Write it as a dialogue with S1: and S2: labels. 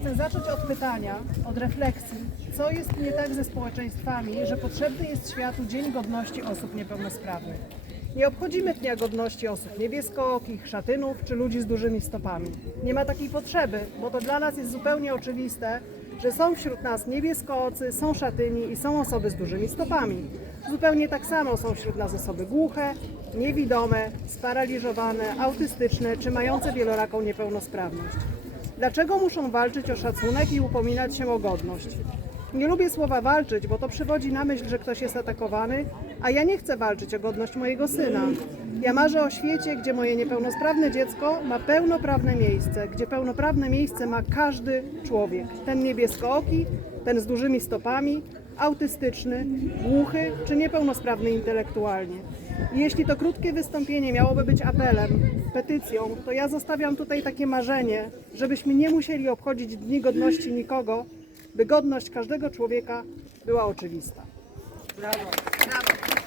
S1: Chcę zacząć od pytania, od refleksji, co jest nie tak ze społeczeństwami, że potrzebny jest światu Dzień Godności Osób Niepełnosprawnych. Nie obchodzimy Dnia Godności osób niebieskokich, szatynów czy ludzi z dużymi stopami. Nie ma takiej potrzeby, bo to dla nas jest zupełnie oczywiste, że są wśród nas niebieskoocy, są szatyni i są osoby z dużymi stopami. Zupełnie tak samo są wśród nas osoby głuche, niewidome, sparaliżowane, autystyczne czy mające wieloraką niepełnosprawność. Dlaczego muszą walczyć o szacunek i upominać się o godność? Nie lubię słowa walczyć, bo to przywodzi na myśl, że ktoś jest atakowany, a ja nie chcę walczyć o godność mojego syna. Ja marzę o świecie, gdzie moje niepełnosprawne dziecko ma pełnoprawne miejsce, gdzie pełnoprawne miejsce ma każdy człowiek. Ten niebieskooki, ten z dużymi stopami, autystyczny, głuchy czy niepełnosprawny intelektualnie. Jeśli to krótkie wystąpienie miałoby być apelem, petycją, to ja zostawiam tutaj takie marzenie, żebyśmy nie musieli obchodzić Dni Godności nikogo, by godność każdego człowieka była oczywista. Brawo. Brawo.